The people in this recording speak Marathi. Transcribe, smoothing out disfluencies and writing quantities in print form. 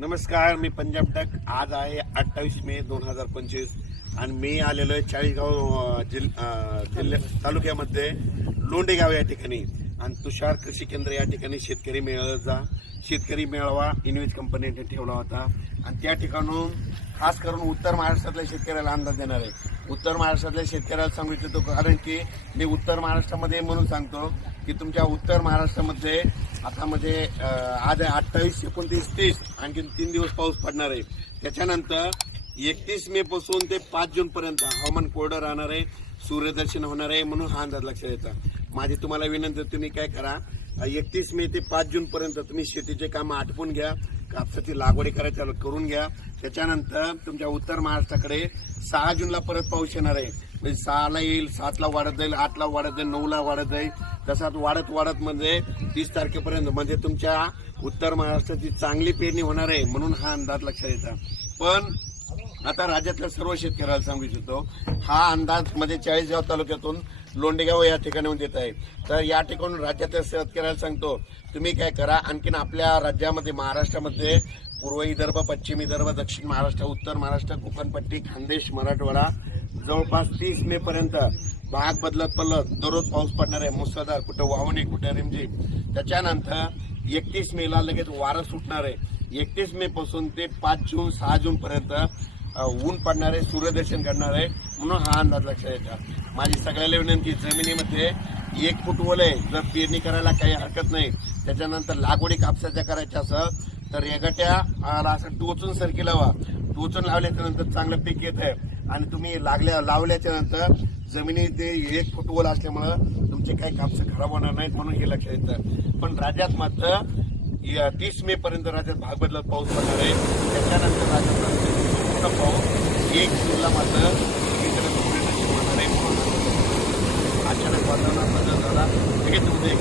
नमस्कार, मी पंजाब टक. आज आहे 28 मे 2025 आणि मी आलेलो आहे चाळीसगाव जिल्हा तालुक्यामध्ये लोंडेगाव या ठिकाणी आणि तुषार कृषी केंद्र या ठिकाणी शेतकरी मेळावा शेतकरी मेळावा इन्व्हेज कंपनीने ठेवला होता आणि त्या ठिकाणून खास करून उत्तर महाराष्ट्रातल्या शेतकऱ्याला अंदाज देणार आहे. उत्तर महाराष्ट्रातल्या शेतकऱ्याला सांगू इच्छितो कारण की मी उत्तर महाराष्ट्रामध्ये म्हणून सांगतो की तुमच्या उत्तर महाराष्ट्रामध्ये आता म्हणजे आज 28, 29, 30 आणखी 3 दिवस पाऊस पडणार आहे. त्याच्यानंतर 31 मे पासून ते 5 जून पर्यंत हवामान कोरडं राहणार आहे, सूर्यदर्शन होणार आहे, म्हणून हा अंदाज लक्षात येतो. माझी तुम्हाला विनंती, तुम्ही काय करा, 31 मे ते 5 जून पर्यंत तुम्ही शेतीचे कामं आटपून घ्या, कापसाची लागवडी करायची करून घ्या. त्याच्यानंतर तुमच्या उत्तर महाराष्ट्राकडे 6 जूनला परत पाऊस येणार आहे. म्हणजे 6ला येईल, 7ला वाढत जाईल, 8ला वाढत जाईल, 9ला वाढत जाईल, तसाच वाढत म्हणजे 30 तारखेपर्यंत म्हणजे तुमच्या उत्तर महाराष्ट्राची चांगली पेरणी होणार आहे, म्हणून हा अंदाज लक्षात येतो. पण आता राज्यातल्या सर्व शेतकऱ्याला सांगू इच्छितो, हा अंदाज म्हणजे चाळीसगाव तालुक्यातून लोंडेगाव या ठिकाणी देत आहे. तर या ठिकाणून राज्यातल्या शेतकऱ्याला सांगतो, तुम्ही काय करा, आणखीन आपल्या राज्यामध्ये महाराष्ट्रामध्ये पूर्व विदर्भ, पश्चिम विदर्भ, दक्षिण महाराष्ट्र, उत्तर महाराष्ट्र, कोकणपट्टी, खानदेश, मराठवाडा जवळपास 30 मे पर्यंत भाग बदलत दररोज पाऊस पडणार आहे. मुसळधार, कुठं वावणे, कुठं रिमझिम. त्याच्यानंतर 31 मेला लगेच वारं सुटणार आहे. 31 मे पासून ते 5 जून 6 जून पर्यंत ऊन पडणार आहे, सूर्यदर्शन करणार आहे, म्हणून हा अंदाज लक्षात येतात. माझी सगळ्याला विनंती, जमिनीमध्ये 1 फूट ओल आहे, जर पेरणी करायला काही हरकत नाही. त्याच्यानंतर लागवडी कापसाच्या करायच्या असं तर रेगट्याला असं टोचून सरकी लावा. टोचून लावल्याच्या नंतर चांगलं पीक येत आहे आणि तुम्ही लावल्याच्या नंतर जमिनीत 1 फूट ओल असल्यामुळं तुमचे काही कापसं खराब होणार नाहीत, म्हणून हे लक्षात येतं. पण राज्यात मात्र 30 मे पर्यंत राज्यात भाग बदलत पाऊस पडणार आहे. त्याच्यानंतर राज्यात संपूर्ण पाऊस 1 जूनला मात्र सगळीकडे होणार आहे. अचानक वातावरणात बदल झाला, लगेच उद्या